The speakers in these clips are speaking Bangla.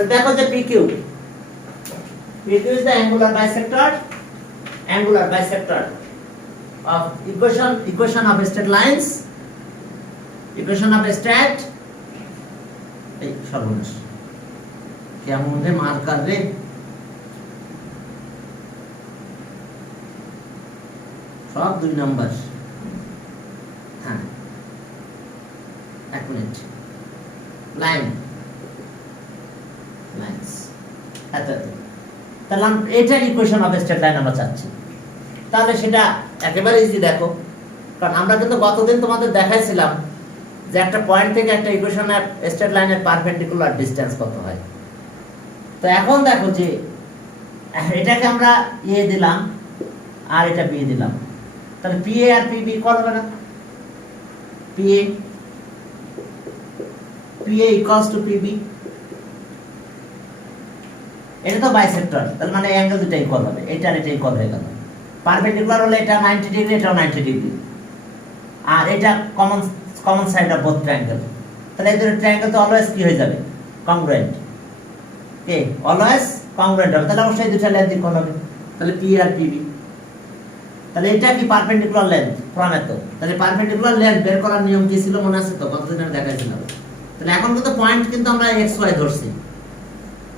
তো দেখো যে PQ is the angular bisector of equation of straight lines, equation of straight এই সর্বনাশ কেমন রে মার্কার রে সব 2 নাম্বার হ্যাঁ এক মিনিট লাইনস তাহলে এটার ইকুয়েশন অফ স্ট্রেট লাইন আমরা চাচ্ছি তাহলে সেটা একেবারে ইজি দেখো কারণ আমরা কিন্তু গতদিন তোমাদের দেখাইছিলাম যে একটা পয়েন্ট থেকে একটা ইকুয়েশনের স্ট্রেট লাইনের পারপেন্ডিকুলার ডিসটেন্স কত হয় তো এখন দেখো যে এটাকে আমরা এ দিলাম আর এটা বি দিলাম তাহলে PA আর PB ইকুয়াল হবে না PA equals to PB এটা তো বাইসেক্টর তার মানে অ্যাঙ্গেল দুটো ইকুয়াল হবে এটা আর এটা ইকুয়াল হয়ে গেল পারপেন্ডিকুলার হলে এটা 90 ডিগ্রি এটাও 90 ডিগ্রি আর এটা common side of both triangle তাহলে এই দুটো ট্রায়াঙ্গেল তো অলওয়েজ কি হয়ে যাবে কংগ্রুয়েন্ট কে অলওয়েজ কংগ্রুয়েন্ট হবে তাহলে অবশ্যই দুটো লেন্থ ইকুয়াল হবে তাহলে PA আর PB তাহলে এটা কি পারপেন্ডিকুলার লেন্থ প্রমাণিত তাহলে পারপেন্ডিকুলার লেন্থ বের করার নিয়ম কি ছিল মনে আছে তো কতদিন আমি দেখাইছিলাম তাহলে এখন কিন্তু পয়েন্ট কিন্তু আমরা xy ধরছি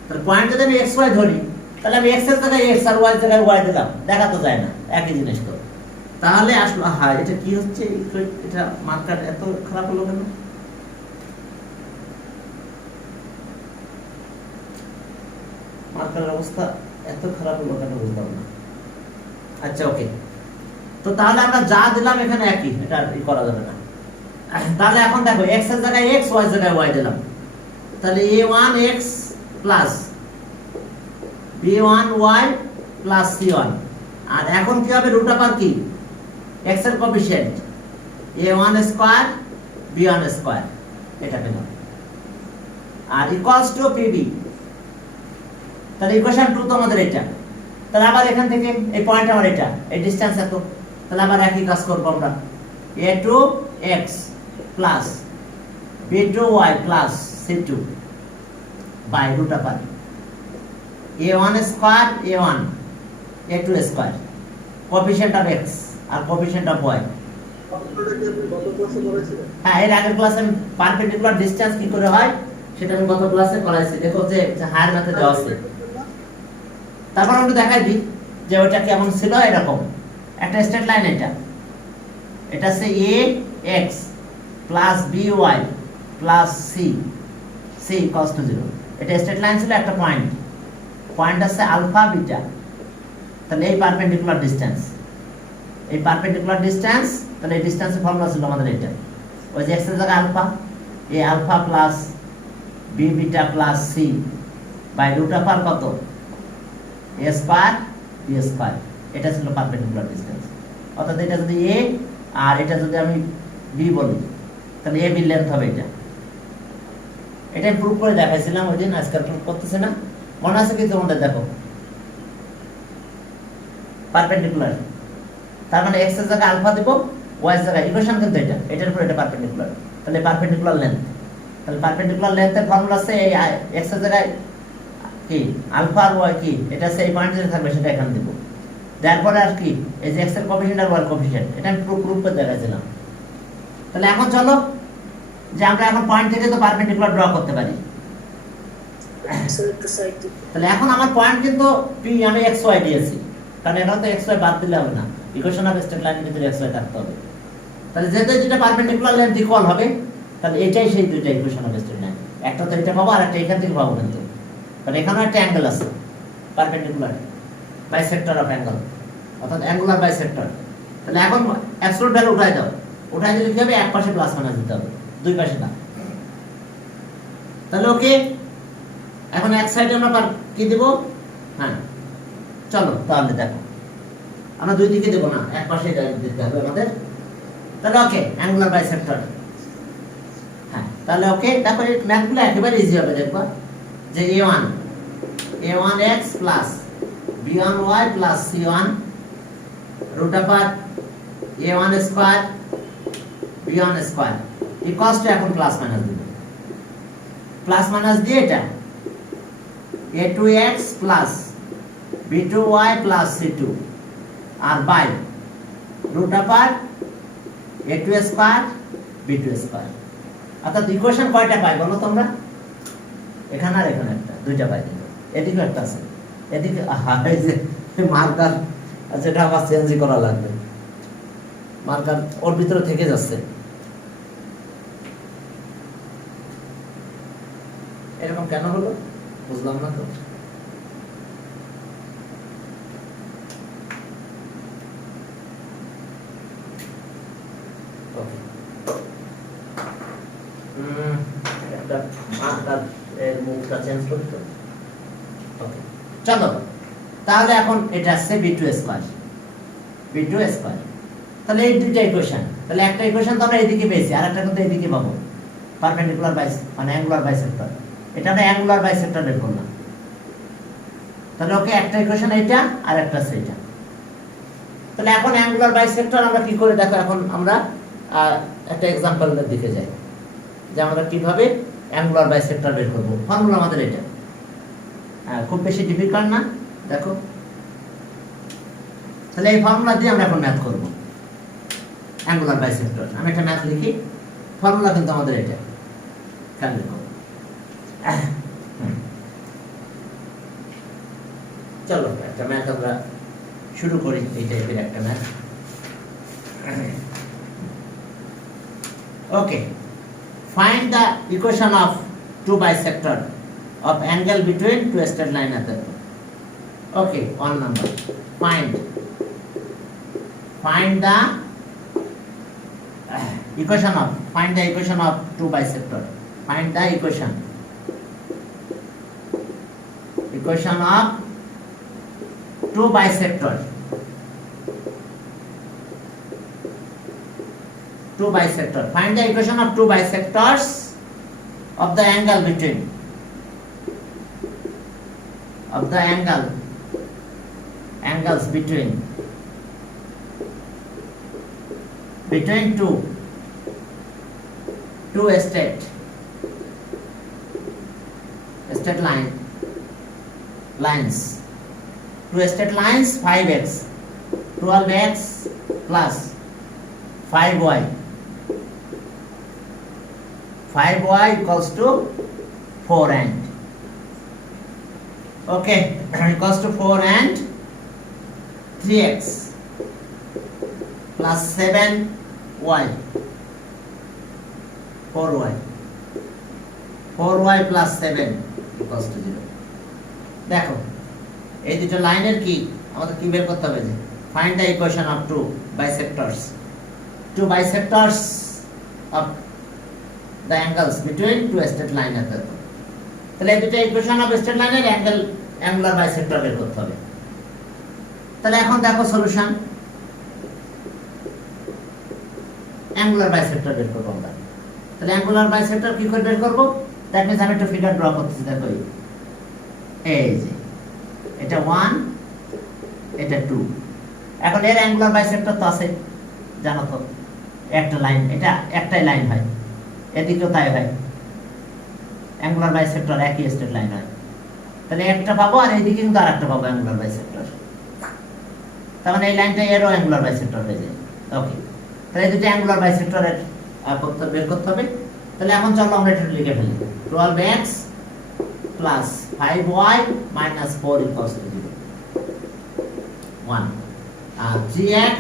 তাহলে পয়েন্ট যদি আমি xy ধরি তাহলে আমি x এর জায়গায় x আর y এর জায়গায় y দিলাম দেখা তো যায় না একই জিনিস তো তাহলে আসলে হ্যাঁ এটা কি হচ্ছে এটা মার্কার এত খারাপ হলো কেন মার্কারের অবস্থা এত খারাপ হলো কেন বুঝলাম না আচ্ছা ওকে তো তাহলে আমরা যা দিলাম এখানে একই এটা করা যাবে না তাহলে এখন দেখো x এর জায়গায় x y এর জায়গায় y দিলাম তাহলে a1x plus b1y plus c1 আর এখন কি হবে রুট আপার কি x এর coefficient a1 square b1 square এটা পেলাম আর ইকুয়ালস টু pb তাহলে ইকুয়েশন 2 তো আমাদের এটা তাহলে আবার এখান থেকে এই পয়েন্ট আমার এটা এই ডিসটেন্স এত তাহলে আবার একই কাজ করব আমরা a2x plus b2y plus c2 by root upper a1 square a1 a2 square coefficient of x আর কোএফিশিয়েন্ট অফ y হ্যাঁ এর আগের ক্লাসে আমি পারপেন্ডিকুলার ডিসটেন্স কি করে হয় সেটা আমি গত ক্লাসে করাইছি দেখো যে হায়ার মেথড দেওয়া আছে তারপর আমরা দেখাই দিই যে ওটা কেমন ছিল এরকম একটা স্ট্রেট লাইন এটা আছে ax plus by plus c cos to 0 এটা স্ট্রেট লাইন ছিল একটা পয়েন্ট আছে আলফা বিটা তাহলে এই পারপেন্ডিকুলার ডিসটেন্স তাহলে এই ডিসটেন্সের ফর্মুলা ছিল আমাদের এটা ওই যে x এর জায়গায় alpha a alpha plus b beta plus c by root upper কত a স্কয়ার b স্কয়ার এটা ছিল পারপেন্ডিকুলার ডিসটেন্স অর্থাৎ এটা যদি a আর এটা যদি আমি b বলি তাহলে a b লেন্থ হবে এটা প্রুফ করে দেখাইছিলাম ওই দিন আজকে প্রুফ করতেছে না মনে আছে কি তোমাদের দেখো পারপেন্ডিকুলার তার মানে x এর জায়গায় আলফা দেব y এর জায়গায় ইকুয়েশন কিন্তু এটার উপর এটা পারপেন্ডিকুলার তাহলে পারপেন্ডিকুলার লেন্থ তাহলে পারপেন্ডিকুলার লেন্থের ফর্মুলা আছে এই x এর জায়গায় কি আলফা আর y কি এটা সেই পয়েন্ট যেটা থাকবে সেটা এখানে দেব তারপরে আর কি এই যে x এর কোএফিশিয়েন্ট আর y এর কোএফিশিয়েন্ট এটা আমি প্রুফ করে দেখাইছিলাম তাহলে এখন চলো যে আমরা এখন পয়েন্ট থেকে তো পারপেন্ডিকুলার ড্র করতে পারি তাহলে এখন আমার পয়েন্ট কিন্তু p আমি xy দিয়েছি কারণ এখন তো xy বাদ দিলে হবে না ইকুয়েশন অফ স্ট্রেট লাইনের ভিতরে xy থাকতে হবে তাহলে যেটা পারপেন্ডিকুলার লেন্থ ইকুয়াল হবে তাহলে এটাই সেই দুইটা ইকুয়েশন অফ স্ট্রেট লাইন একটা তো এটা পাবো আর একটা এখান থেকে পাবো কিন্তু কারণ এখানে একটা অ্যাঙ্গেল আছে পারপেন্ডিকুলার বাইসেক্টর অফ অ্যাঙ্গেল অর্থাৎ অ্যাঙ্গুলার বাইসেক্টর তাহলে এখন অ্যাবসলিউট ভ্যালু উঠাই দাও উঠাই দিলে কি হবে এক পাশে প্লাস মাইনাস দিতে হবে দুই পাশে না তাহলে ওকে এখন এক সাইডে আমরা কি দেব হ্যাঁ চলো তাহলে দেখো আমরা দুই দিকে দেব না এক পাশে দিতে হবে আমাদের তাহলে ওকে অ্যাঙ্গুলার বাইসেক্টর হ্যাঁ তাহলে ওকে দেখো এই ম্যাথগুলো একেবারে ইজি হবে দেখবা যে a1x plus b1y plus c1 root upper a1 square b1 square এই কষ্ট এখন প্লাস মাইনাস দিব প্লাস মাইনাস দিয়ে এটা a2x plus b2y plus c2 আর by root upper a2 square b2 square. অর্থাৎ ইকুয়েশন কয়টা পাই বলো তোমরা? এখানে আর এখানে একটা, দুইটা পাই দিল। এদিকে একটা আছে, এদিকে এই যে মার্কার যেটা আবার চেঞ্জ করা লাগবে, মার্কার ওর ভিতরে থেকে যাচ্ছে। এরকম কেন হলো বুঝলাম না তো। একটা মার্কার এর মুখটা চেঞ্জ করতে। ওকে চলো, তাহলে এখন এটা আসছে b2 স্কয়ার, b2 স্কয়ার। তাহলে এই দুইটা ইকুয়েশন, তাহলে একটা ইকুয়েশন তো আমরা এইদিকে পেয়েছি, আর একটা কিন্তু এইদিকে পাবো, পারপেন্ডিকুলার বাইস মানে অ্যাঙ্গুলার বাইসেক্টর। এটা আমরা অ্যাঙ্গুলার বাইসেক্টর বের করলাম। তাহলে ওকে একটা ইকুয়েশন এইটা আর একটা সেইটা। তাহলে এখন অ্যাঙ্গুলার বাইসেক্টর আমরা কি করে দেখো, এখন আমরা একটা এক্সাম্পলের দিকে যাই যে আমরা কিভাবে অ্যাঙ্গুলার বাইসেক্টর বের করব। ফর্মুলা আমাদের এটা খুব বেশি ডিফিকাল্ট না, দেখো। তাহলে এই ফর্মুলা দিয়ে আমরা এখন ম্যাথ করব অ্যাঙ্গুলার বাইসেক্টর। আমি একটা ম্যাথ লিখি, ফর্মুলা কিন্তু আমাদের এটা। খেয়াল রেখো। চলো একটা ম্যাথ আমরা শুরু করি, এই টাইপের একটা math. Okay, find the equation of two bisector of angle between two straight line at the top. Okay, one number. Find the equation of two bisector. Find the equation of two bisector. Two bisector. Find the equation of two bisectors of the angle between angles between two straight lines. Two straight lines, 5x, 12x plus 5y. 5y equals to 4 and. Okay, equals to 4 and 3x plus 7y. 4y plus 7 equals to 0. দেখো এই দুটো লাইনের কি আমাদের কি বের করতে হবে, যে find the equation of two bisectors of the angles between two straight line at the top. তাহলে এই দুটো ইকুয়েশন অফ স্ট্রেট লাইনের অ্যাঙ্গুলার বাইসেক্টর বের করতে হবে। তাহলে এখন দেখো সলিউশন, অ্যাঙ্গুলার বাইসেক্টর বের করব আমরা। তাহলে অ্যাঙ্গুলার বাইসেক্টর কি করে বের করব, দ্যাট মিন্স আমি একটা ফিগার ড্র করতেছি। দেখো এই যে এটা 1, এটা 2। এখন এর অ্যাঙ্গুলার বাইসেক্টর তো আছে, জানো তো, একটা লাইন, এটা একটাই লাইন হয়, এদিকেও তাই হয়, অ্যাঙ্গুলার বাইসেক্টর একই স্ট্রেট লাইন হয়। তাহলে একটা পাবো আর এইদিকে কিন্তু আরেকটা পাবো অ্যাঙ্গুলার বাইসেক্টর। তার মানে এই লাইনটা এরও অ্যাঙ্গুলার বাইসেক্টর হয়ে যায়। ওকে, তাহলে এই দুটো অ্যাঙ্গুলার বাইসেক্টরের বের করতে হবে। তাহলে এখন চলো আমরা এটা লিখে ফেলি। 12x plus 5y minus 4 equals to 0. 1. 3x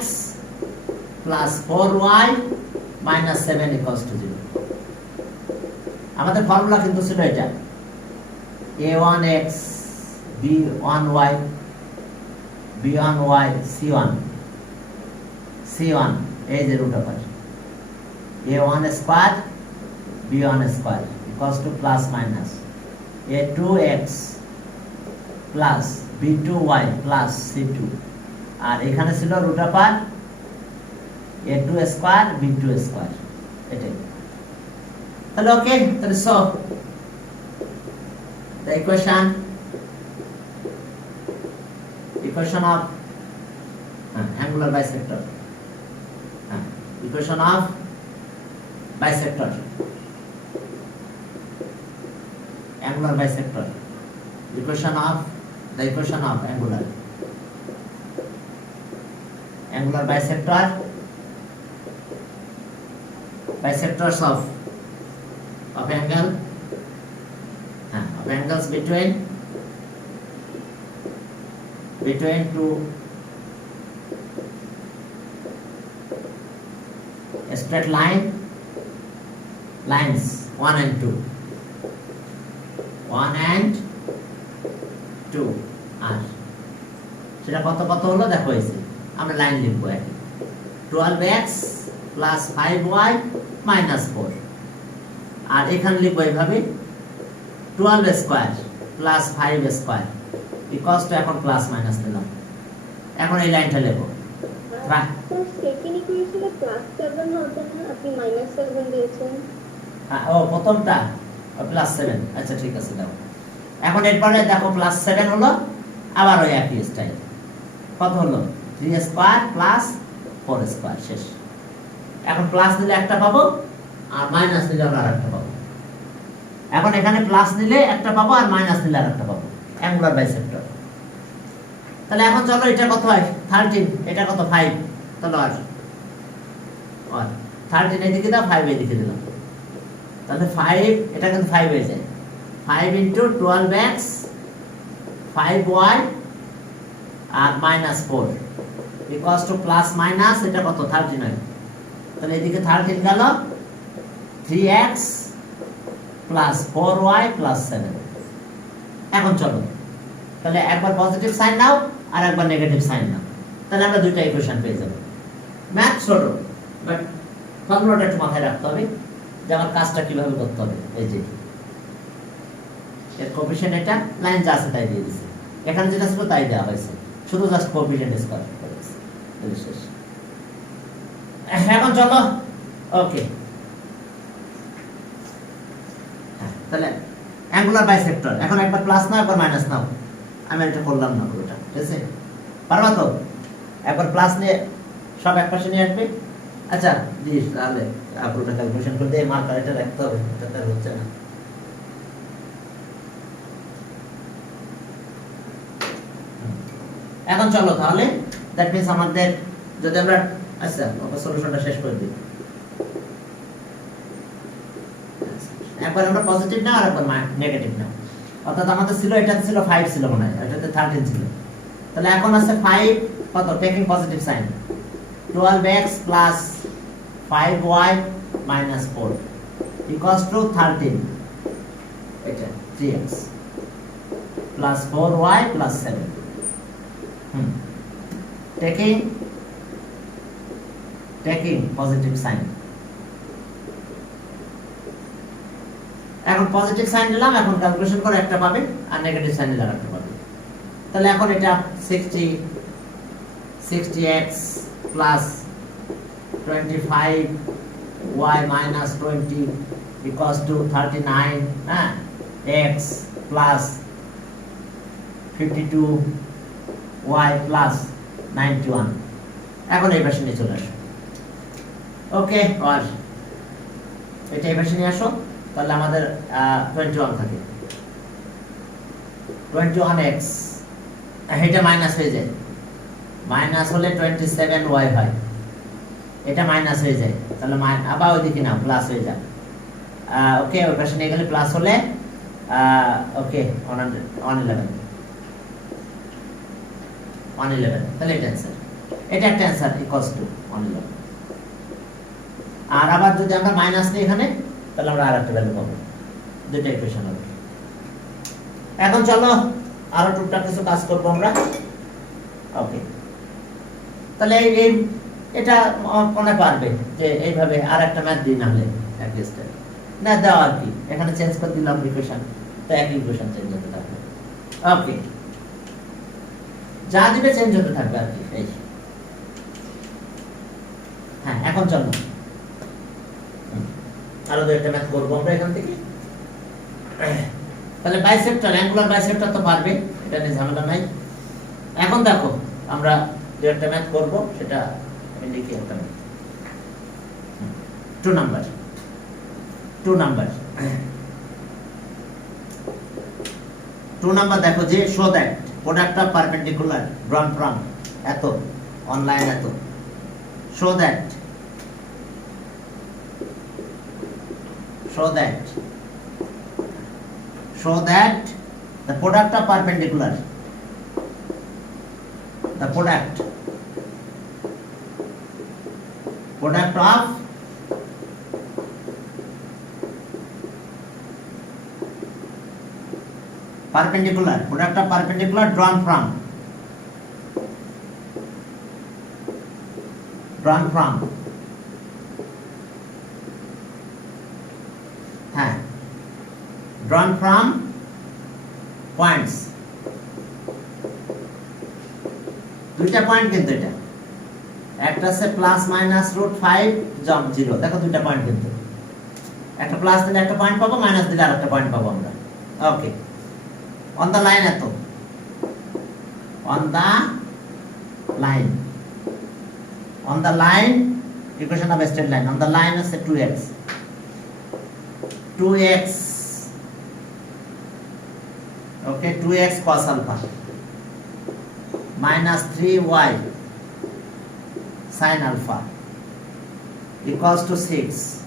plus 4y minus 7 equals to 0. আমাদের ফর্মুলা কিন্তু ছিল এটা, a1x b1y b1y c1 এই যে root upper a1 square b1 square equals to plus minus a2x plus b2y plus c2, আর এখানে ছিল root upper a2 square b2 square. এটাই তাহলে। ওকে, তাহলে so the equation of angular bisector, equation of bisector, angular bisector equation of angular bisectors of angles between two straight lines 1 and 2 আর সেটা কত হলো দেখো এসে আমরা লাইন লিখবো 12x plus 5y minus 4 আর এখানে লিখবো এইভাবে 12 square plus 5 square equals to এখন প্লাস মাইনাস দিলাম এখন এই লাইনটা লিখবো সেকেন্ড ইকুয়েশনে প্লাস 7 না ওটা আপনি মাইনাস 7 দিয়েছেন ও প্রথমটা প্লাস 7 আচ্ছা ঠিক আছে দাও এখন এরপরে দেখো প্লাস 7 হলো আবার ওই একই স্টাইল কত হলো 3 স্কয়ার প্লাস 4 স্কয়ার শেষ এখন প্লাস দিলে একটা পাবো আর মাইনাস দিলে আমরা আরেকটা পাবো এখন এখানে প্লাস দিলে একটা পাবো আর মাইনাস দিলে আরেকটা পাবো অ্যাঙ্গুলার বাইসেক্টর তাহলে এখন চলো এটা কত হয় 13 এটা কত 5 তাহলে আর 13 এদিকে দাও 5 এদিকে দিলাম তাহলে 5 এটা কিন্তু 5 হয়ে যায় 5 into 12x 5y R minus 4 equals to plus minus এটা কত 13 হয় তাহলে এদিকে 13 গেল 3x plus 4y plus 7 এখন চলো তাহলে একবার পজিটিভ সাইন নাও আর একবার নেগেটিভ সাইন নাও তাহলে আমরা দুইটা ইকুয়েশন পেয়ে যাব ম্যাথ ছোট বাট ফর্মুলাটা একটু মাথায় রাখতে হবে যে আমার কাজটা কিভাবে করতে হবে এই যে এর কোএফিশিয়েন্ট এটা লাইন যা আছে তাই দিয়ে দিয়েছে এখানে যেটা ছিল তাই দেওয়া হয়েছে শুধু জাস্ট কোএফিশিয়েন্ট স্কয়ার করেছে শেষ এখন চলো ওকে তাহলে অ্যাঙ্গুলার বাইসেক্টর এখন একবার প্লাস নাও একবার মাইনাস নাও আমি এটা করলাম না পুরোটা ঠিক আছে পারবা তো একবার প্লাস নিয়ে সব একপাশে নিয়ে আসবে আচ্ছা দিস তাহলে পুরোটা ক্যালকুলেশন করে দিয়ে মার্কার এটা রাখতে হবে এটা তার হচ্ছে না এখন চলো তাহলে দ্যাট মিন্স আমাদের যদি আমরা আচ্ছা আমরা সলিউশনটা শেষ করে দিই একবার আমরা পজিটিভ না আর একবার নেগেটিভ না অর্থাৎ আমাদের ছিল এটা ছিল 5 ছিল মনে হয় এটাতে 13 ছিল তাহলে এখন আছে 5 কত taking positive sign 12x plus 5y minus 4 equals to 13 এটা 3x plus 4y plus 7 taking positive sign এখন পজিটিভ সাইন দিলাম এখন ক্যালকুলেশন করে একটা পাবে আর নেগেটিভ সাইন দিলে আরেকটা পাবে তাহলে এখন এটা 60x plus 25y minus 20 equals to 39 x plus 52y plus 91 এখন এই পাশে নিয়ে চলে আসো ওকে আর এটা এই পাশে নিয়ে আসো তাহলে আমাদের 21 থাকে 21x এটা মাইনাস হয়ে যায় মাইনাস হলে 27y হয় এটা মাইনাস হয়ে যায় তাহলে আবার ওইদিকে না প্লাস হয়ে যায় ওকে ওই পাশে নিয়ে গেলে প্লাস হলে ওকে 111 তাহলে এটা অ্যান্সার এটা একটা অ্যান্সার ইকুয়ালস টু 111 আর আবার যদি আমরা মাইনাস নিই এখানে তাহলে আমরা আরেকটা ভ্যালু পাবো দুটো ইকুয়েশন হবে এখন চলো আরো টুকটাক কিছু কাজ করব আমরা ওকে তাহলে এই এটা কোনে পারবে যে এইভাবে আরেকটা ম্যাথ দিই না হলে একই স্টেপ না দাও আর কি এখানে চেঞ্জ করে দিলাম ইকুয়েশন তো একই ইকুয়েশন চেঞ্জ হতে থাকবে ওকে যা দিবে চেঞ্জ হতে থাকবে আর কি এই হ্যাঁ এখন চলো আরো দুইটা ম্যাথ করব আমরা এখান থেকে তাহলে বাইসেক্টর অ্যাঙ্গুলার বাইসেক্টর তো পারবে এটা নিয়ে ঝামেলা নাই এখন দেখো আমরা দুইটা ম্যাথ করব সেটা আমি লিখি একটা 2 নাম্বার 2 নাম্বার দেখো যে show that product of perpendicular ড্রন from এত অনলাইন এত show that the product of perpendicular the product of perpendicular drawn from drawn from points দুইটা পয়েন্ট কিন্তু এটা একটা আছে প্লাস মাইনাস √5 জম্প 0 দেখো দুইটা পয়েন্ট কিন্তু একটা প্লাস দিলে একটা পয়েন্ট পাবো মাইনাস দিলে আরেকটা পয়েন্ট পাবো আমরা ওকে অন দা লাইন এত on the line equation of a straight line on the line is 2x okay 2x cos alpha minus 3y sin alpha equals to 6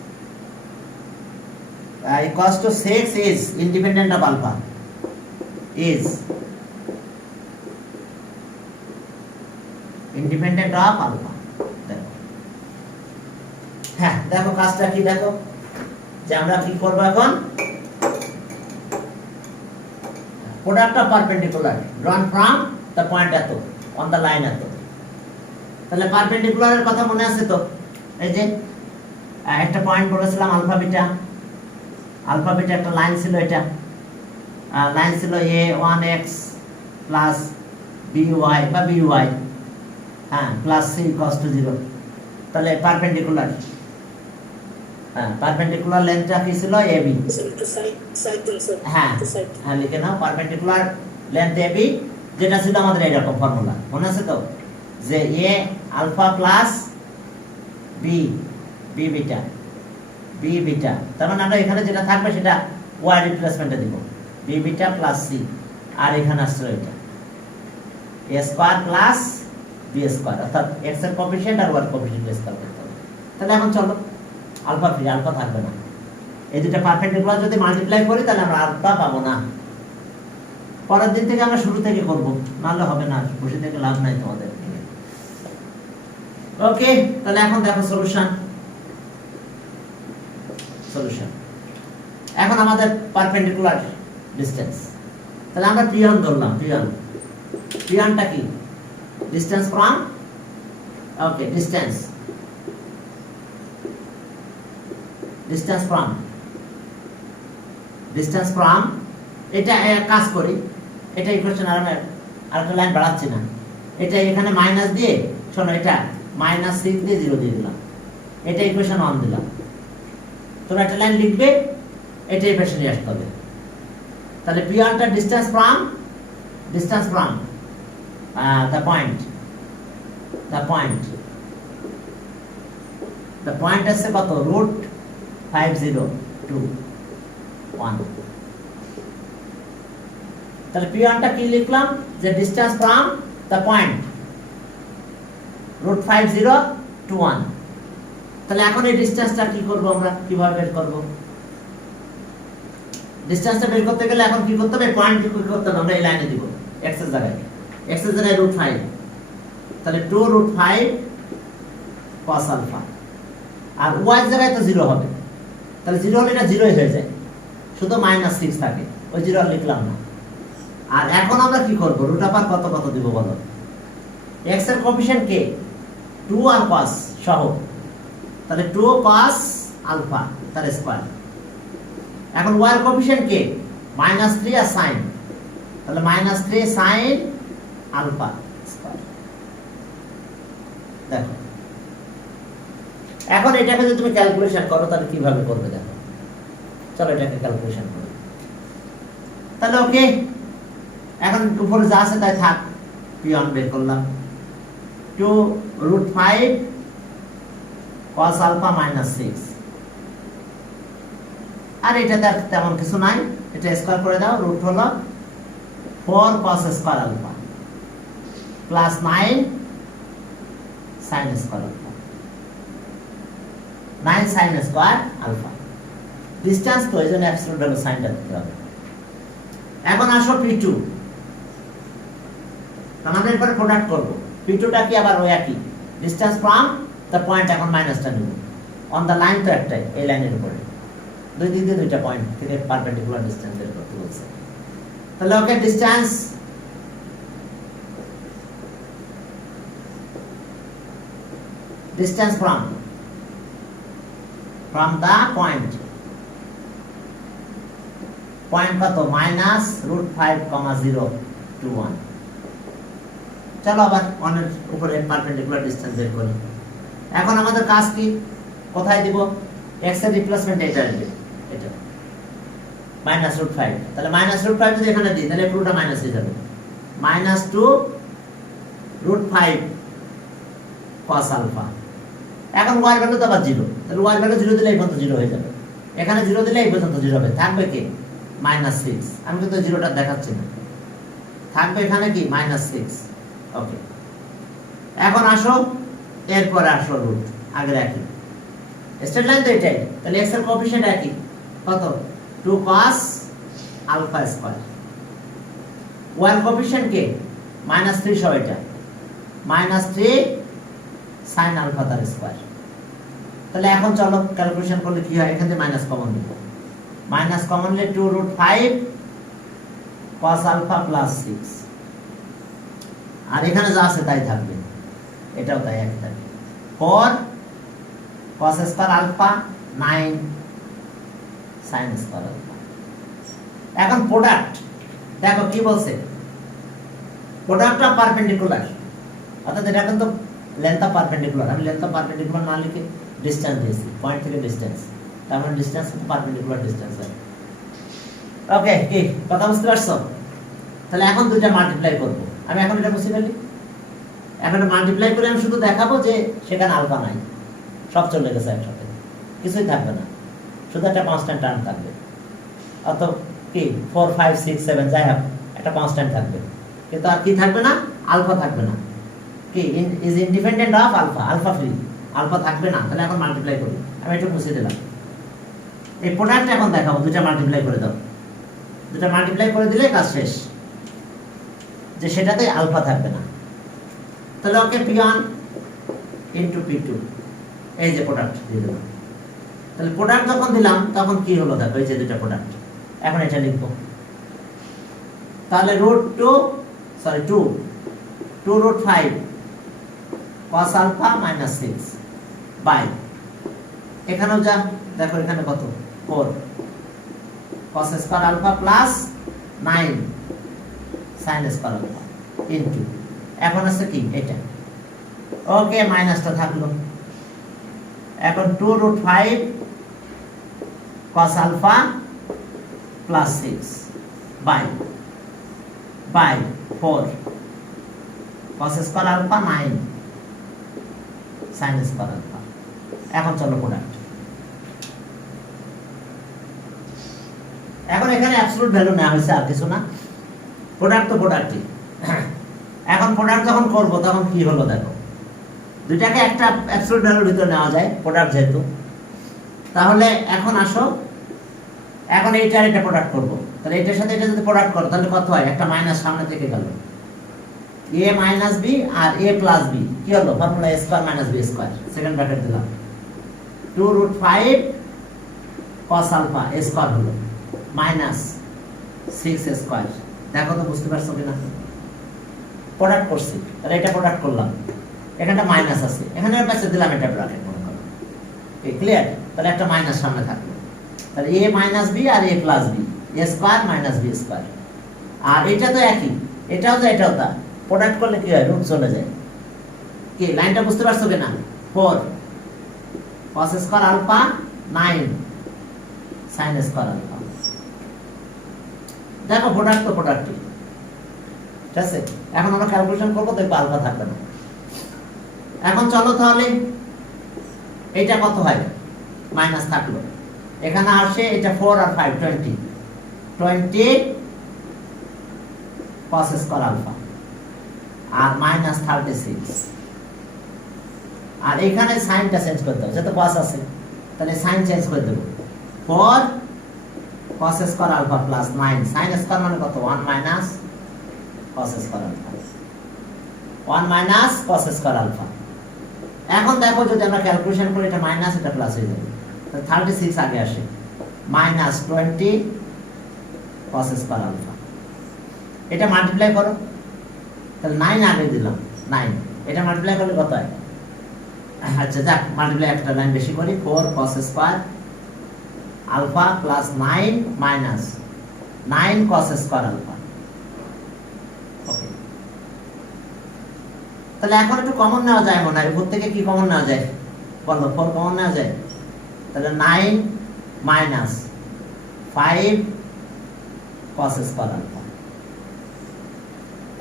is independent of alpha is independent of alpha হ্যাঁ দেখো কাজটা কি দেখো যে আমরা কি করব এখন product of perpendicular drawn from the point এত on the line এত তাহলে পারপেন্ডিকুলারের কথা মনে আছে তো এই যে একটা পয়েন্ট বলেছিলাম আলফা বিটা একটা লাইন ছিল এটা লাইন ছিল a1x প্লাস by বা by হ্যাঁ প্লাস c cos to 0 তাহলে পারপেন্ডিকুলার পারপেন্ডিকুলার লেন্থটা কি ছিল ab হ্যাঁ হ্যাঁ লিখে নাও পারপেন্ডিকুলার লেন্থ ab যেটা ছিল আমাদের এরকম ফর্মুলা মনে আছে তো যে a alpha plus b beta তার মানে আমরা এখানে যেটা থাকবে সেটা y রিপ্লেসমেন্টে দিব b বিটা প্লাস c আর এখানে আসছে এটা a square plus b square অর্থাৎ x এর কোএফিশিয়েন্ট আর y এর কোএফিশিয়েন্ট স্কয়ার করতে হবে তাহলে এখন চলো আলফা ফ্রি আলফা থাকবে না এই দুটো পারপেন্ডিকুলার যদি মাল্টিপ্লাই করি তাহলে আমরা আলফা পাবো না পরের দিন থেকে আমরা শুরু থেকে করব নালে হবে না বসে থেকে লাভ নাই তোমাদের ওকে তাহলে এখন দেখো সলিউশন এখন আমাদের পারপেন্ডিকুলার ডিসটেন্স তাহলে আমরা p1 ধরলাম p1টা কি distance from okay distance from এটা কাজ করি এটা ইকুয়েশন আরেকটা লাইন বাড়াচ্ছি না এটা এখানে মাইনাস দিয়ে শোনো এটা মাইনাস 6 দিয়ে 0 দিয়ে দিলাম এটা ইকুয়েশন 1 দিলাম তোমরা একটা লাইন লিখবে এটা ইকুয়েশন নিয়ে আসতে হবে তাহলে p1 টা ডিসটেন্স ফ্রম the point আছে কত √502 তাহলে p1 টা কি লিখলাম যে ডিসটেন্স ফ্রম the point √5021 তাহলে এখন এই ডিসটেন্সটা কি করব আমরা কিভাবে বের করব ডিসটেন্সটা বের করতে গেলে এখন কি করতে হবে পয়েন্ট কি করতে হবে আমরা এই লাইনে দিব x এর জায়গায় √5 তাহলে 2√5 cos alpha আর y এর জায়গায় তো 0 হবে তাহলে 0 হলে এটা 0 হয়ে যায় শুধু -6 থাকে ওই 0 আর লিখলাম না আর এখন আমরা কি করব রুট আপার কত দিব বলো x এর কোএফিশিয়েন্ট কে 2 আর cos সহ তাহলে 2 cos alpha তার স্কয়ার এখন y এর কোএফিশিয়েন্ট কে -3 আর sin তাহলে -3 sin alpha স্কয়ার দেখো এখন এটাকে যদি তুমি ক্যালকুলেশন করো তাহলে কিভাবে করবে দেখো চলো এটাকে ক্যালকুলেশন করো তাহলে ওকে এখন উপরে যা আছে তাই থাক p1 বের করলাম 2√5 cos alpha -6 আর এটা তেমন কিছু নাই এটা স্কয়ার করে দাও রুট হলো 4 cos square alpha plus 9 sin square alpha, 9 sin square alpha। Distance তো এই জন্য অ্যাবসলিউট ভ্যালু সাইনটা দিতে হবে। এখন আসো P2, আমরা এরপরে প্রোডাক্ট করব। P2টা কি আবার ওই একই, ডিসটেন্স ফ্রম দ্য পয়েন্ট, এখন মাইনাসটা নিব অন দ্য লাইন, তো একটাই এই লাইনের উপরে, দুই দিক দিয়ে দুইটা পয়েন্ট থেকে পারপেন্ডিকুলার ডিসটেন্স বের করতে বলছে। তাহলে ওকে ডিসটেন্স from the point কত -√5,0 to 1। চলো আবার অনের উপরে পারপেন্ডিকুলার ডিসটেন্স বের করি। এখন আমাদের কাজ কি, কোথায় দিব, x এর রিপ্লেসমেন্ট এটা দিবে, এটা -√5, তাহলে -√5 যদি এখানে দিই তাহলে পুরোটা মাইনাস হয়ে যাবে, -2√5 cos আলফা। এখন y ভ্যালু তো আবার 0, তাহলে y ভ্যালু 0 দিলে এই পর্যন্ত 0 হয়ে যাবে, এখানে 0 দিলে এই পর্যন্ত 0 হবে, থাকবে কি -6, আমি কিন্তু 0টা দেখাচ্ছি না, থাকবে এখানে কি -6। ওকে, এখন আসো এরপরে আসো রুট, আগের একই স্ট্রেট লাইন তো এটাই, তাহলে x এর কোএফিশিয়েন্ট একই, কত 2 cos আলফা স্কয়ার, y এর কোএফিশিয়েন্ট কে -3 সহ এটা -3 sin আলফা তার স্কয়ার। তাহলে এখন চলো ক্যালকুলেশন করলে কি হয়, এখান থেকে মাইনাস কমন নিব, মাইনাস কমন নিলে 2√5 cos আলফা প্লাস 6, আর এখানে যা আছে তাই থাকবে, এটাও তাই একই থাকবে, 4 cos square alpha 9 sin square alpha. এখন প্রোডাক্ট দেখো কি বলছে, প্রোডাক্টটা পারপেন্ডিকুলার, অর্থাৎ এটা কিন্তু লেন্থ অফ পারপেন্ডিকুলার, আমি লেন্থ অফ পারপেন্ডিকুলার না লিখে ডিসটেন্স দিয়েছি, পয়েন্ট থেকে ডিসটেন্স, তার মানে ডিসটেন্স কিন্তু পারপেন্ডিকুলার ডিসটেন্স হয়। ওকে, কি কথা বুঝতে পারছো? তাহলে এখন দুইটা মাল্টিপ্লাই করব, আমি এখন এটা বুঝতে পারলি, এখন মাল্টিপ্লাই করে আমি শুধু দেখাবো যে সেখানে আলফা নাই, সব চলে গেছে একসাথে, কিছুই থাকবে না, শুধু একটা কনস্ট্যান্ট টার্ম থাকবে, অত কি 4 5 6 7 যাই হোক একটা কনস্ট্যান্ট থাকবে, কিন্তু আর কি থাকবে না, আলফা থাকবে না, কি is independent of alpha, alpha free, alpha থাকবে না। তাহলে এখন মাল্টিপ্লাই করি, আমি একটু মুছে দিলাম, এই প্রোডাক্ট এখন দেখাবো, দুটো মাল্টিপ্লাই করে দাও, দুটো মাল্টিপ্লাই করে দিলে কাজ শেষ, যে সেটাতে আলফা থাকবে না। তাহলে ওকে P1 ইনটু P2, এই যে প্রোডাক্ট দিয়ে দিলাম। তাহলে প্রোডাক্ট যখন দিলাম তখন কি হলো দেখো, এই যে দুটো প্রোডাক্ট, এখন এটা লিখবো, তাহলে √2√5 cos আলফা -6 বাই, এখানেও যা দেখো, এখানে কত 4 cos square alpha plus 9 sin square alpha into, এখন আছে কি এটা, ওকে মাইনাসটা থাকলো, এখন 2√5 cos alpha plus 6 by 4 cos square alpha 9 sin square alpha. এখন চলো প্রোডাক্ট, এখন এখানে অ্যাবসলিউট ভ্যালু নেওয়া হয়েছে, আর কিছু না, প্রোডাক্ট তো প্রোডাক্টই। এখন প্রোডাক্ট যখন করব তখন কি হলো দেখো, দুইটাকে একটা অ্যাবসলিউট ভ্যালুর ভিতরে নেওয়া যায়, প্রোডাক্ট যেহেতু। তাহলে এখন আসো, এখন এইটা আর এটা প্রোডাক্ট করব, তাহলে এটার সাথে এটা যদি প্রোডাক্ট করো তাহলে কত হয়, একটা মাইনাস সামনে থেকে গেল, a মাইনাস b আর a প্লাস b, কি হলো formula a square minus b square, second bracket দিলাম, 2√5 cos আলফা a স্কয়ার হলো মাইনাস 6 স্কয়ার। দেখো তো বুঝতে পারছো কিনা, প্রোডাক্ট করছি, তাহলে এটা প্রোডাক্ট করলাম, এখানটা মাইনাস আছে, এখানে পাশে দিলাম এটা ব্র্যাকেট, মনে করো এই ক্লিয়ার, তাহলে একটা মাইনাস সামনে থাকলো, তাহলে a মাইনাস b আর a plus b, a square minus b square, আর এটা তো একই, এটাও তো এটাও তা, প্রোডাক্ট করলে কি হয়, রুট চলে যায়, কি লাইনটা বুঝতে পারছো কিনা, 4 cos square alpha 9 sin square alpha. দেখো প্রোডাক্ট তো প্রোডাক্টই, ঠিক আছে। এখন আমরা ক্যালকুলেশন করবো, দেখবো আলফা থাকবে না। এখন চলো তাহলে এটা কত হয়, মাইনাস থাকলো, এখানে আসে এটা 4 আর 5 20 cos স্কয়ার আলফা আর মাইনাস 36 আর এখানে সাইনটা চেঞ্জ করতে হবে যেহেতু cos আছে তাহলে সাইন চেঞ্জ করে দেব 4 cos square alpha plus 9 sin square মানে কত 1 minus cos square alpha 1 minus cos square alpha এখন দেখো যদি আমরা ক্যালকুলেশন করি এটা মাইনাস এটা প্লাস হয়ে যাবে তাহলে 36 আগে আসে মাইনাস 20 cos স্কয়ার আলফা এটা মাল্টিপ্লাই করো তাহলে 9 আগে দিলাম 9 এটা মাল্টিপ্লাই করলে কত হয় আচ্ছা যাক মাল্টিপ্লাই একটা লাইন বেশি করি 4 cos square alpha plus 9 minus 9 cos square alpha okay তাহলে এখন একটু কমন নেওয়া যায় মনে হয় উপর থেকে কি কমন নেওয়া যায় বলো 4 কমন নেওয়া যায় তাহলে 9 মাইনাস 5 cos স্কয়ার আলফা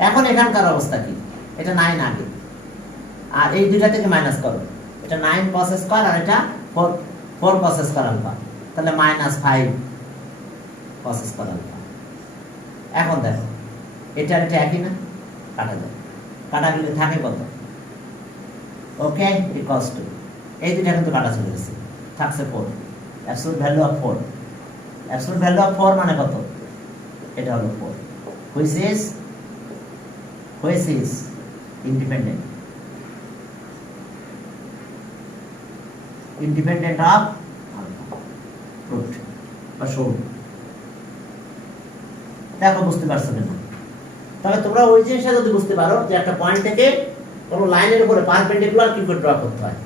এখন এখানকার অবস্থা কি এটা 9 আগে আর এই দুইটা থেকে মাইনাস করো এটা 9 cos স্কয়ার আর এটা 4 cos স্কয়ার আলফা তাহলে মাইনাস 5 cos স্কয়ার আলফা এখন দেখো এটা এটা একই না কাটা যায় কাটা গেলে থাকে কত ওকে ইকুয়ালস টু এই দুইটা কিন্তু কাটা চলে গেছে থাকছে 4 absolute value of 4 absolute value of 4 মানে কত এটা হলো 4 which is independent of alpha proved বা shown দেখো বুঝতে পারছো না তবে তোমরা ওই জিনিসটা যদি বুঝতে পারো যে একটা পয়েন্ট থেকে কোন লাইনের উপরে পারপেন্ডিকুলার কি করে ড্র করতে হয়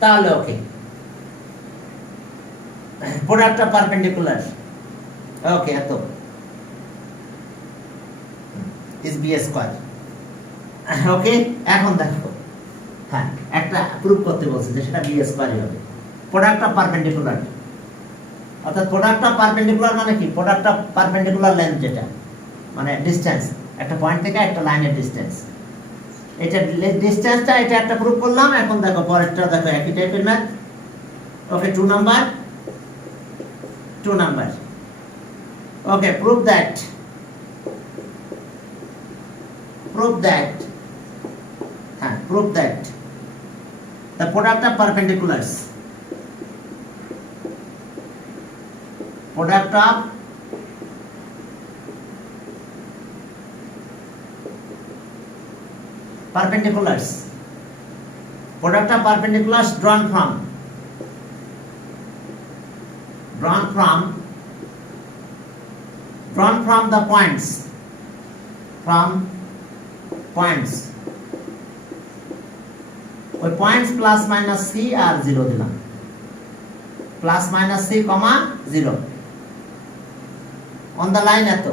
তাহলে ওকে প্রোডাক্ট অফ পারপেন্ডিকুলার ওকে এত is b স্কয়ার ওকে এখন দেখো হ্যাঁ একটা প্রুফ করতে বলছে যে সেটা b স্কয়ারই হবে প্রোডাক্ট অফ পারপেন্ডিকুলার অর্থাৎ প্রোডাক্ট অফ পারপেন্ডিকুলার মানে কি প্রোডাক্ট অফ পারপেন্ডিকুলার লেন্থ যেটা মানে ডিসটেন্স একটা পয়েন্ট থেকে একটা লাইনের ডিসটেন্স এটা ডিসটেন্সটা এটা একটা প্রুফ করলাম এখন দেখো পরেরটা দেখো একই টাইপের math okay 2 number okay prove that the product of perpendiculars drawn from the points ওই পয়েন্টস প্লাস মাইনাস সি আর 0 দিলাম plus minus C comma 0 on the line এত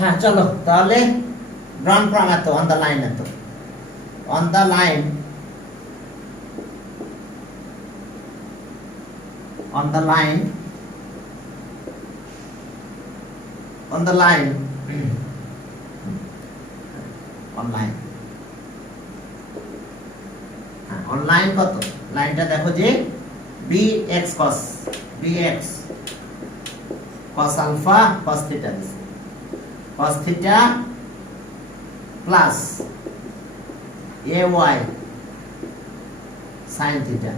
হ্যাঁ চলো তাহলে drawn from এত on the line এত on the line online online কত লাইনটা দেখো যে bx cos alpha cos theta cos theta plus ay sin theta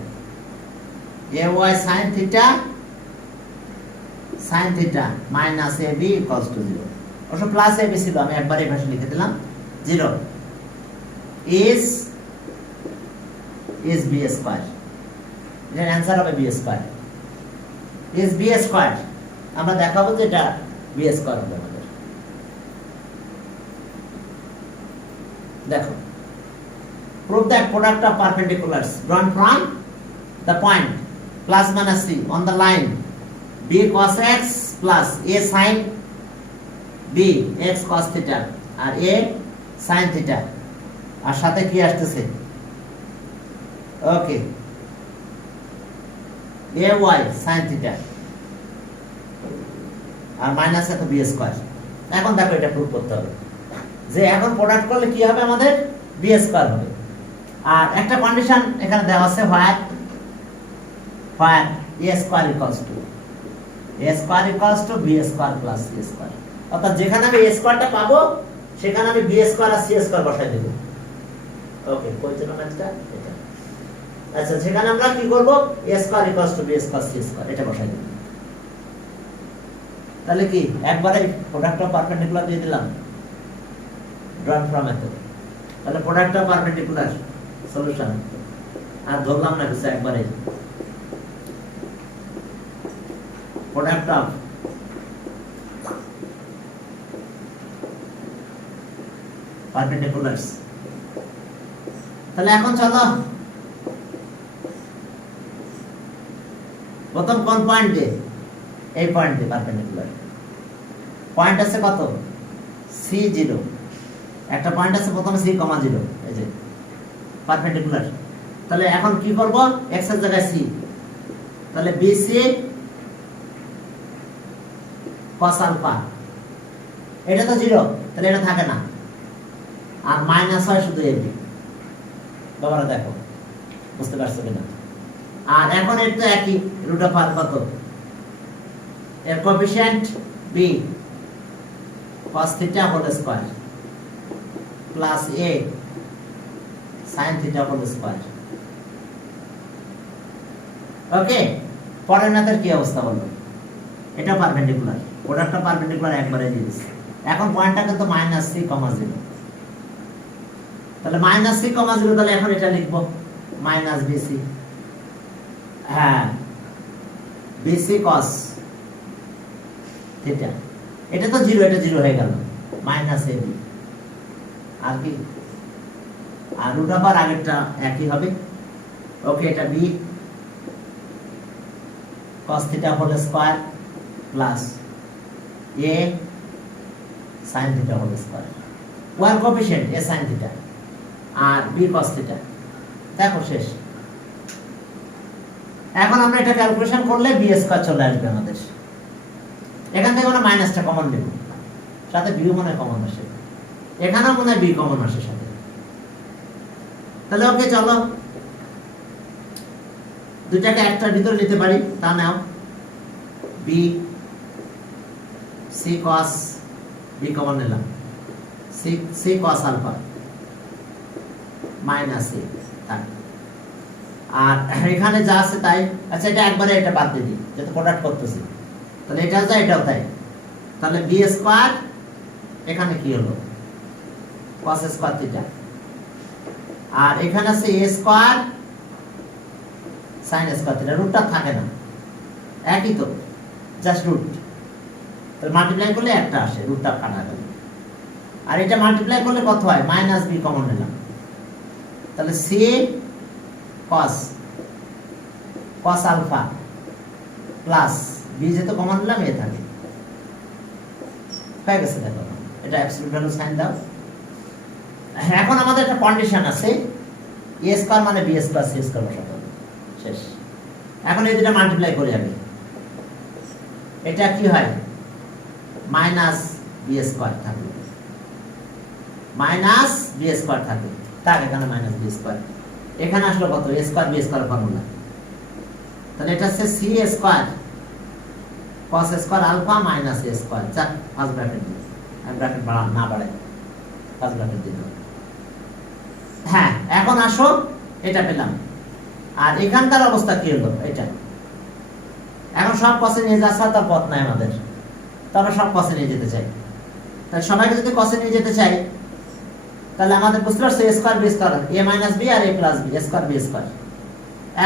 sin theta minus A B equals to 0 অবশ্য প্লাস এ বি ছিল আমি একবার এই ভাষায় লিখে দিলাম 0 is b স্কয়ার এর অ্যানসার হবে b square is b square আমরা দেখাবো যে এটা b স্কয়ার হবে আমাদের দেখো prove that product of perpendiculars drawn from the point plus minus c on the line b cos x plus a sin b x cos theta R a sin theta আর সাথে কি আসতেছে ওকে ay sin theta আর মাইনাস এত b স্কয়ার এখন দেখো এটা প্রুফ করতে হবে যে এখন প্রোডাক্ট করলে কি হবে আমাদের b স্কয়ার হবে আর একটা কন্ডিশন এখানে দেওয়া আছে হোয়ার a square equals to b square plus c square অর্থাৎ যেখানে আমি a স্কয়ারটা পাবো সেখানে আমি b স্কয়ার আর c স্কয়ার বসাই দেব ওকে কোয়েশ্চেন ম্যাথটা এটা আচ্ছা সেখানে আমরা কি করব a square equals to b square c square এটা বসাই দেব তাহলে কি একবারে প্রোডাক্ট অফ পারপেন্ডিকুলার দিয়ে দিলাম drawn from মেথড তাহলে প্রোডাক্ট অফ পারপেন্ডিকুলার সলিউশন আর ধরলাম না কিছু একবারে প্রোডাক্ট অফ পারপেন্ডিকুলারস তাহলে এখন চলো প্রথম কোন পয়েন্টে এই পয়েন্টে পারপেন্ডিকুলার পয়েন্ট আছে কত c0 একটা পয়েন্ট আছে প্রথমে c, 0 এই যে পারপেন্ডিকুলার তাহলে এখন কি করব x এর জায়গায় c তাহলে bc cos আলফা এটা তো 0 তাহলে এটা থাকে না আর মাইনাস হয় শুধু ab বাবারা দেখো বুঝতে পারছো কিনা আর এখন এর তো একই রুট অফ আর কত এর coefficient b cos theta whole square plus a sin theta whole square okay পরের ম্যাথের কি অবস্থা বলো এটা পারপেন্ডিকুলার প্রোডাক্টটা পারপেন্ডিকুলার একবারে দিয়ে দিছি এখন পয়েন্টটা কিন্তু -c, 0 তাহলে -c, 0 তাহলে এখন এটা লিখব -bc হ্যাঁ bc cos থিটা এটা তো 0 এটা 0 হয়ে গেল -ab আর কি আর রুট ওভার আগেরটা একই হবে ওকে এটা b cos theta whole square plus a sin theta whole square one coefficient a sin theta আর b cos থিটা দেখো শেষ এখন আমরা এটা ক্যালকুলেশন করলে b স্কয়ার চলে আসবে আমাদের এখান থেকে আমরা মাইনাসটা কমন নেব সাথে b মনে কমন আসে এখানেও মনে হয় b কমন আসে সাথে তাহলে ওকে চলো দুটাকে একটার ভিতরে নিতে পারি তা নাও b c cos b common নিলাম c cos alpha minus a থাক আর এখানে যা আছে তাই আচ্ছা এটা একবারে এটা বাদ দিয়ে দিই যেটা প্রোডাক্ট করতেছি তাহলে এটাও যায় এটাও তাই তাহলে b স্কয়ার এখানে কি হলো cos স্কয়ার থিটা আর এখানে আছে a square sin square theta রুটটা থাকে না একই তো জাস্ট রুট তাহলে মাল্টিপ্লাই করলে একটা আসে রুটটা কাটা গেল আর এটা মাল্টিপ্লাই করলে কত হয় -b কমন নিলাম তাহলে c cos alpha plus b যেটা কমন নিলাম এ থাকে হয়ে গেছে দেখো এটা অ্যাবসলিউট ভ্যালু সাইন দাও এখন আমাদের একটা কন্ডিশন আছে a স্কয়ার মানে b স্কয়ার c স্কয়ার বসাতে হবে শেষ এখন এই দুটো মাল্টিপ্লাই করি আমি এটা কি হয় -b স্কয়ার থাকবে -b স্কয়ার থাকবে তার এখানে -b স্কয়ার এখানে আসলো কত a square b square formula তাহলে এটা হচ্ছে c square cos square alpha minus a square চার ফার্স্ট ব্র্যাকেট দিই আমি ব্র্যাকেট না বাড়াই ফার্স্ট ব্র্যাকেট দিই হ্যাঁ এখন আসো এটা পেলাম আর এখানকার অবস্থা কি হলো এটা এখন সব কসে নিয়ে যাওয়া ছাড়া তার পথ নাই আমাদের, তো আমরা সব কসে নিয়ে যেতে চাই। তাহলে সবাইকে যদি কসে নিয়ে যেতে চাই, তাহলে আমাদের বুঝতে পারছো A square B square, A minus B আর A plus B, A square B square.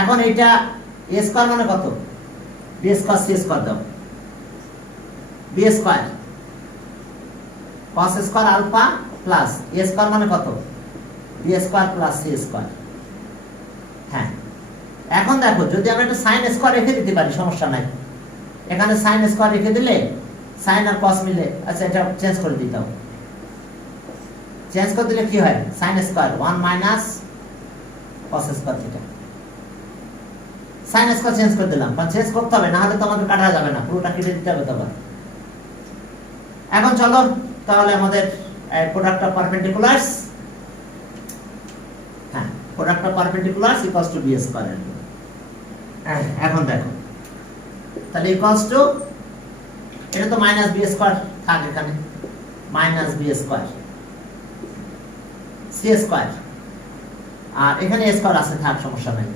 এখন এটা এ স্কোয়ার মানে কত, বি স্কোয়ার সি স্কোয়ার দাও, B square cos square alpha plus A square মানে কত, B square plus C square. হ্যাঁ, এখন দেখো যদি আমরা একটা সাইন স্কোয়ার রেখে দিতে পারি সমস্যা নাই, এখানে সাইন স্কোয়ার রেখে দিলে সাইন আর কস মিলে, আচ্ছা এটা চেঞ্জ করে দিতাম, চেঞ্জ করে দিলে কি হয়, sine square 1 minus cos square theta, sine square change করে দিলাম, কারণ চেঞ্জ করতে হবে, না হলে তো আমাদের কাটা যাবে না, পুরোটা কেটে দিতে হবে তখন। এখন চলো তাহলে আমাদের প্রোডাক্ট অফ পারপেন্ডিকুলারস, হ্যাঁ product of perpendiculars equals to B square. এখন দেখো তাহলে ইকুয়ালস টু, এটা তো মাইনাস বি স্কয়ার থাক এখানে, minus B square C square, আর এখানে এ স্কয়ার আছে থাক সমস্যা নাই,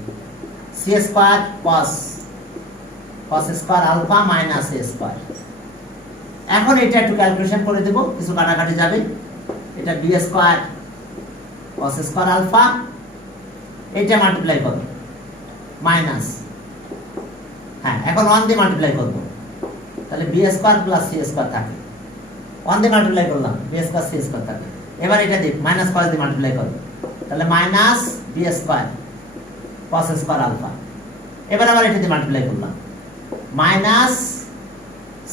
C square cos square alpha minus A square. এখন এটা একটু ক্যালকুলেশন করে দেব, কিছু কাটাকাটি যাবে, এটা B square cos square alpha, এটা মাল্টিপ্লাই করব মাইনাস, হ্যাঁ এখন 1 দিয়ে মাল্টিপ্লাই করব, তাহলে B square plus C square থাকে, 1 দিয়ে মাল্টিপ্লাই করলাম, বি স্কয়ার সি স্কয়ার থাকে। এবার এটা দিই মাইনাস কস দিয়ে মাল্টিপ্লাই করব, তাহলে minus B square cos square alpha. এবার আবার এটা দিয়ে মাল্টিপ্লাই করলাম, minus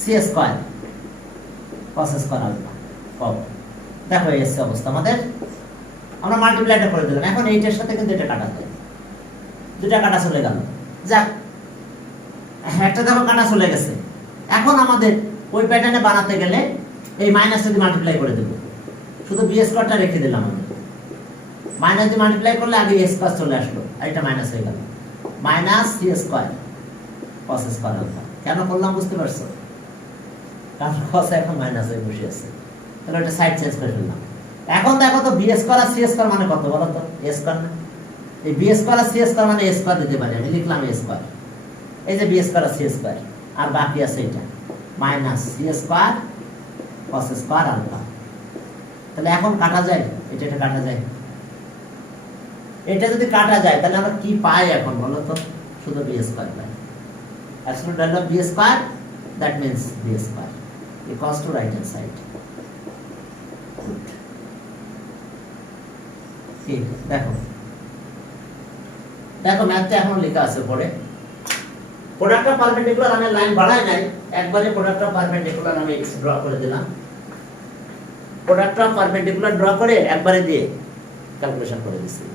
C square cos square alpha. দেখো এই অবস্থা আমাদের, আমরা মাল্টিপ্লাইটা করে দিলাম। এখন এইটার সাথে কিন্তু এটা কাটা যায়, দুটা কাটা চলে গেল, যাক একটা দেখো কাটা চলে গেছে। এখন আমাদের ওই প্যাটার্নে বানাতে গেলে এই মাইনাস যদি মাল্টিপ্লাই করে দেব, শুধু বি স্কয়ারটা রেখে দিলাম আমি, মাইনাস দিয়ে মাল্টিপ্লাই করলে আগে এ স্কয়ার চলে আসলো, আর এটা মাইনাস হয়ে গেল, minus C square cos square alpha. কেন করলাম বুঝতে পারছো, কারণ কস এখন মাইনাস হয়ে বসে আছে, তাহলে এটা সাইড চেঞ্জ করে ফেললাম। এখন দেখো তো বি স্কয়ার আর সি স্কয়ার মানে কত বলো তো, এ স্কয়ার না, এই বি স্কয়ার আর সি স্কয়ার মানে এ স্কয়ার দিতে পারি, আমি লিখলাম এ স্কয়ার, এই যে বি স্কয়ার আর সি স্কয়ার, আর বাকি আছে এটা minus C square cos square alpha. তাহলে এখন কাটা যায়, এটা কাটা যায়, এটা যদি কাটা যায় তাহলে আমরা কি পাই এখন বলো তো, শুধু বি স্কয়ার পাই, absolute value of b square, that means b square equals to right hand side. Good. ঠিক দেখো দেখো ম্যাথটা এখন লেখা আছে পড়ে, প্রোডাক্ট অফ পারপেন্ডিকুলার আমি লাইন বাড়াই নাই, একবারে প্রোডাক্ট অফ পারপেন্ডিকুলার আমি ড্র করে দিলাম, প্রোডাক্ট অফ পারপেন্ডিকুলার ড্র করে একবারে দিয়ে ক্যালকুলেশন করে দিচ্ছি।